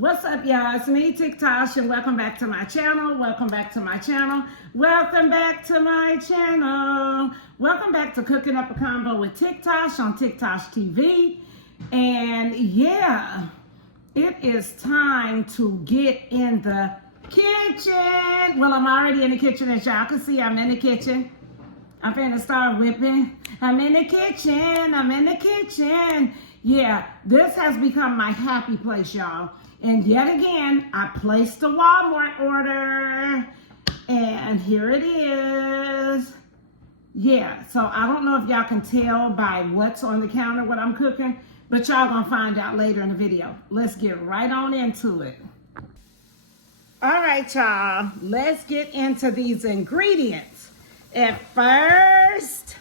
What's up, y'all? It's me, TikToshh, and welcome back to my channel. Welcome back to my channel. Welcome back to my channel. Welcome back to Cooking Up a Combo with TikToshh on TikToshh TV. And yeah, it is time to get in the kitchen. Well, I'm already in the kitchen, as y'all can see. I'm in the kitchen. I'm finna start whipping. I'm in the kitchen. I'm in the kitchen. Yeah, this has become my happy place, y'all. And yet again, I placed a Walmart order. And here it is. Yeah, so I don't know if y'all can tell by what's on the counter what I'm cooking, but y'all gonna find out later in the video. Let's get right on into it. All right, y'all, let's get into these ingredients. At first,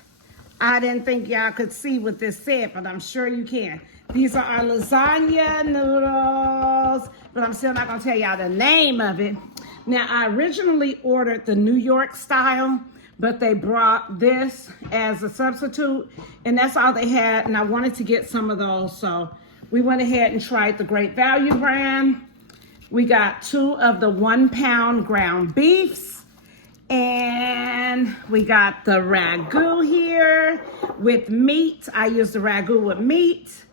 I didn't think y'all could see what this said, but I'm sure you can. These are our lasagna noodles, but I'm still not gonna tell y'all the name of it. Now, I originally ordered the New York style, but they brought this as a substitute, and that's all they had, and I wanted to get some of those, so we went ahead and tried the Great Value brand. We got 2 of the 1 pound ground beefs. And we got the Ragu here with meat. I use the Ragu with meat.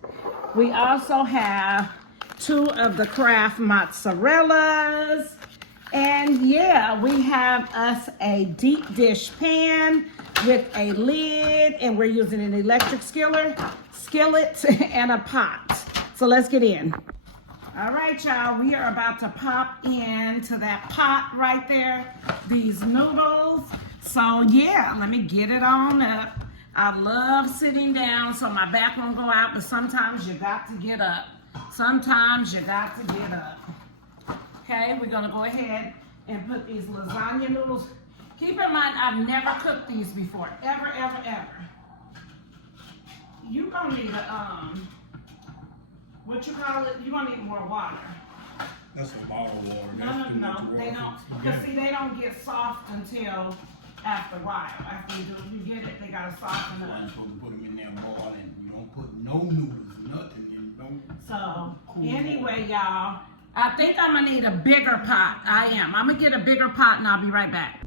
We also have 2 of the Kraft mozzarellas. And yeah, we have us a deep dish pan with a lid, and we're using an electric skillet and a pot. So let's get in. All right, y'all, we are about to pop into that pot right there, these noodles. So yeah, let me get it on up. I love sitting down so my back won't go out, but sometimes you got to get up. Sometimes you got to get up. Okay, we're gonna go ahead and put these lasagna noodles. Keep in mind, I've never cooked these before, ever, ever, ever. You're gonna need a, what you call it? You're gonna need more water. That's a bottle of water. No, they don't. Because see, they don't get soft until after a while. After you get it, they gotta soften up. You're supposed to put them in there boiling. You don't put no noodles, nothing in. So anyway, y'all, I think I'm gonna need a bigger pot. I am. I'm gonna get a bigger pot and I'll be right back.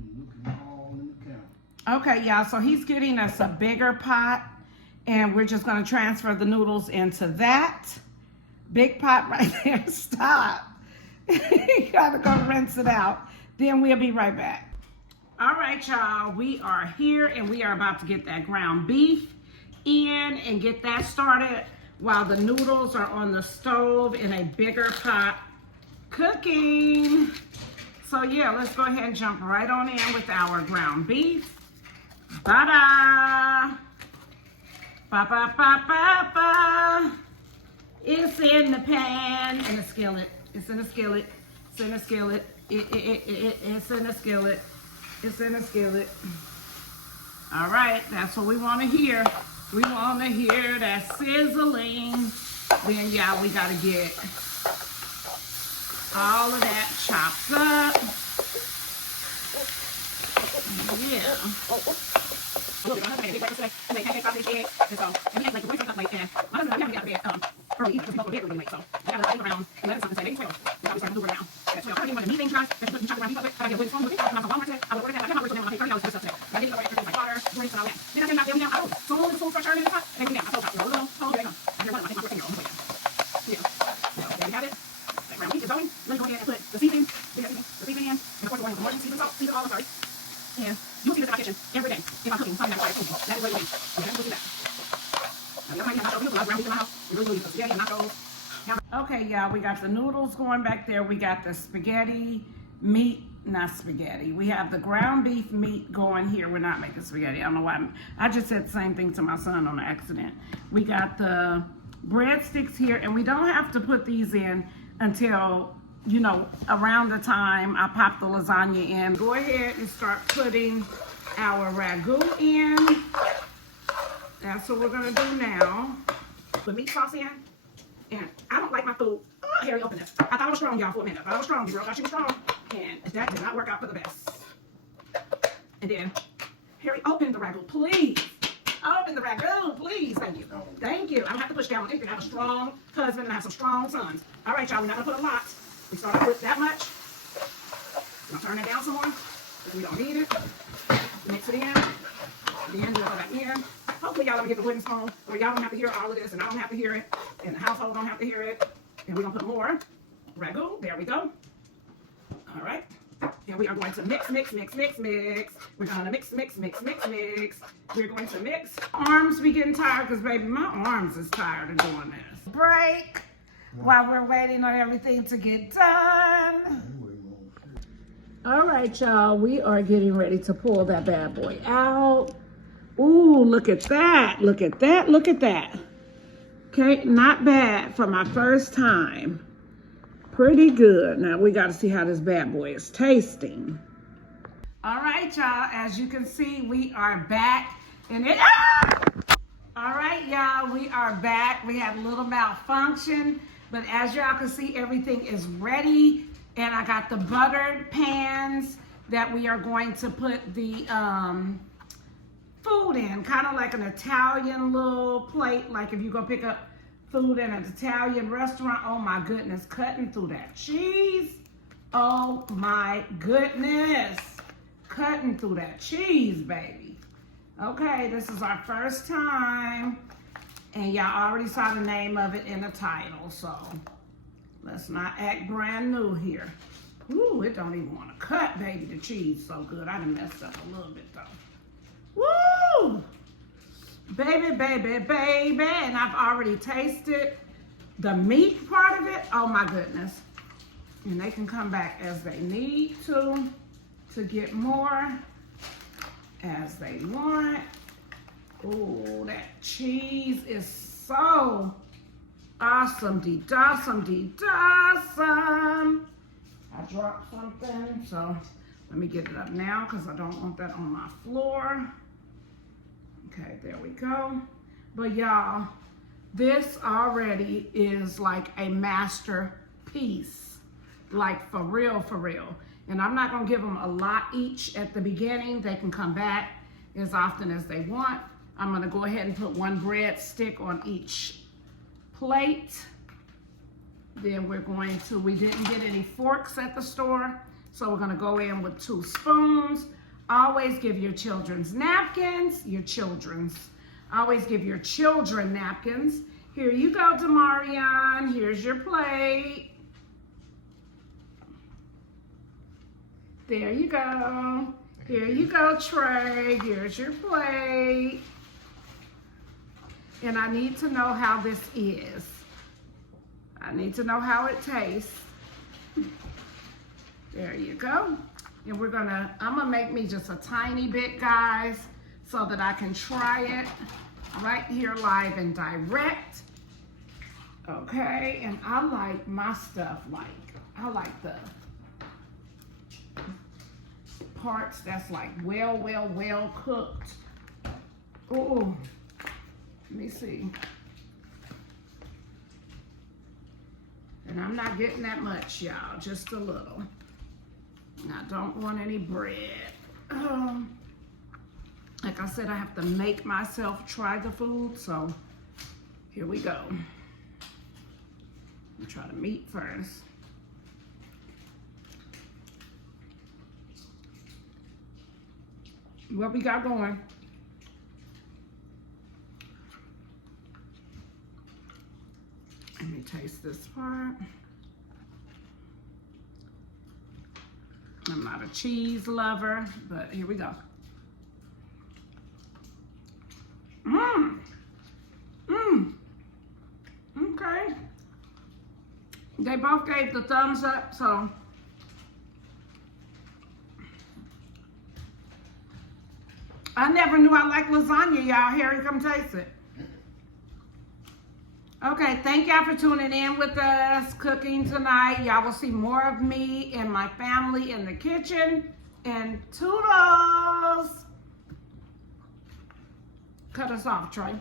Okay, y'all. So he's getting us a bigger pot, and we're just gonna transfer the noodles into that. Big pot right there. Stop. You gotta go rinse it out. Then we'll be right back. All right, y'all. We are here and we are about to get that ground beef in and get that started while the noodles are on the stove in a bigger pot cooking. So yeah, let's go ahead and jump right on in with our ground beef. Ba-da! Ba-ba-ba-ba-ba! It's in the pan, in the skillet. It's in the skillet. It's in the skillet. It's in the skillet. It's in the skillet. All right, that's what we want to hear. We want to hear that sizzling. Then, y'all, we got to get all of that chopped up. Yeah. Early, because we both go big anyway, so I got to look around and let it something say, maybe 12. That's what we start moving around. So, I already want the meat tries, that's what we chop around pieces of it. I got to get a phone with it. I'm not going to Walmart, I will order that. I got my original, I pay $30 for stuff today. I didn't know where everything like water, drinks, and all that. Then I came back down, so all the food start turning in the pot, and they come down. I told you, little, oh, here they come. I hear one of them, I think my 14-year-old on the way down. Yeah. So, there we have it. That ground beef is going. Let me go ahead and put the seasoning, the seasoning in, and of course, we're going with more than seasoning salt, season all of ours. And you'll see this in my kitchen every day. If I'm cooking, something that's fire cooking. That is what you eat. Okay, we'll do that. Now, the other time you have nachos, I was ground beef in my house. We really do spaghetti and nachos. Okay, y'all, we got the noodles going back there. We got the spaghetti meat, not spaghetti. We have the ground beef meat going here. We're not making spaghetti. I don't know why. I just said the same thing to my son on accident. We got the breadsticks here, and we don't have to put these in until, you know, around the time I pop the lasagna in. Go ahead and start putting our ragu in. That's what we're gonna do now. Put meat sauce in. And I don't like my food. Oh, Harry, open this. I thought I was strong, y'all, for a minute. I thought I was strong. The girl thought she was strong. And that did not work out for the best. And then, Harry, open the ragu, please. Open the ragu, please. Thank you. Thank you. I don't have to push down on anything. I have a strong husband and I have some strong sons. All right, y'all. We're not gonna put a lot. We start off with that much. We're gonna turn it down some more. We don't need it. Mix it in. Then do all that in. Hopefully y'all don't get the wooden spoon where y'all don't have to hear all of this and I don't have to hear it and the household don't have to hear it. And we're gonna put more ragu. There we go. All right. And we are going to mix, mix, mix, mix, mix. We're gonna mix, mix, mix, mix, mix. We're going to mix. Arms be getting tired because baby, my arms is tired of doing this. Break while we're waiting on everything to get done. All right, y'all, we are getting ready to pull that bad boy out. Ooh, look at that, look at that, look at that. Okay, not bad for my first time. Pretty good. Now we got to see how this bad boy is tasting. All right, y'all, as you can see, we are back. And it, all right, y'all, we are back. We had a little malfunction, but as y'all can see, everything is ready. And I got the buttered pans that we are going to put the food in, kind of like an Italian little plate, like if you go pick up food in an Italian restaurant. Oh my goodness, cutting through that cheese. Oh my goodness, cutting through that cheese, baby. Okay, this is our first time, and y'all already saw the name of it in the title, so let's not act brand new here. Ooh, it don't even want to cut, baby. The cheese so good. I done messed up a little bit though. Woo! Baby, baby, baby. And I've already tasted the meat part of it. Oh my goodness. And they can come back as they need to get more as they want. Oh, that cheese is so awesome, de-dawsome, de-dawsome. I dropped something, so let me get it up now because I don't want that on my floor. Okay, there we go. But y'all, this already is like a masterpiece, like for real, for real. And I'm not gonna give them a lot each at the beginning. They can come back as often as they want. I'm gonna go ahead and put one breadstick on each plate. Then we're going to, we didn't get any forks at the store, so we're gonna go in with 2 spoons. Always give your children's napkins, always give your children napkins. Here you go, Demarion, here's your plate. There you go. Here you go, Trey, here's your plate. And I need to know how this is. I need to know how it tastes. There you go. And I'm gonna make me just a tiny bit, guys, so that I can try it right here live and direct. Okay, and I like my stuff I like the parts that's like well cooked. Oh, let me see. And I'm not getting that much, y'all, just a little. And I don't want any bread. Like I said, I have to make myself try the food, so here we go. I'll try the meat first. What we got going? Let me taste this part. I'm not a cheese lover, but here we go. Okay. They both gave the thumbs up, so I never knew I liked lasagna, y'all. Harry, come taste it. Okay, thank y'all for tuning in with us, cooking tonight. Y'all will see more of me and my family in the kitchen. And toodles! Cut us off, Trey.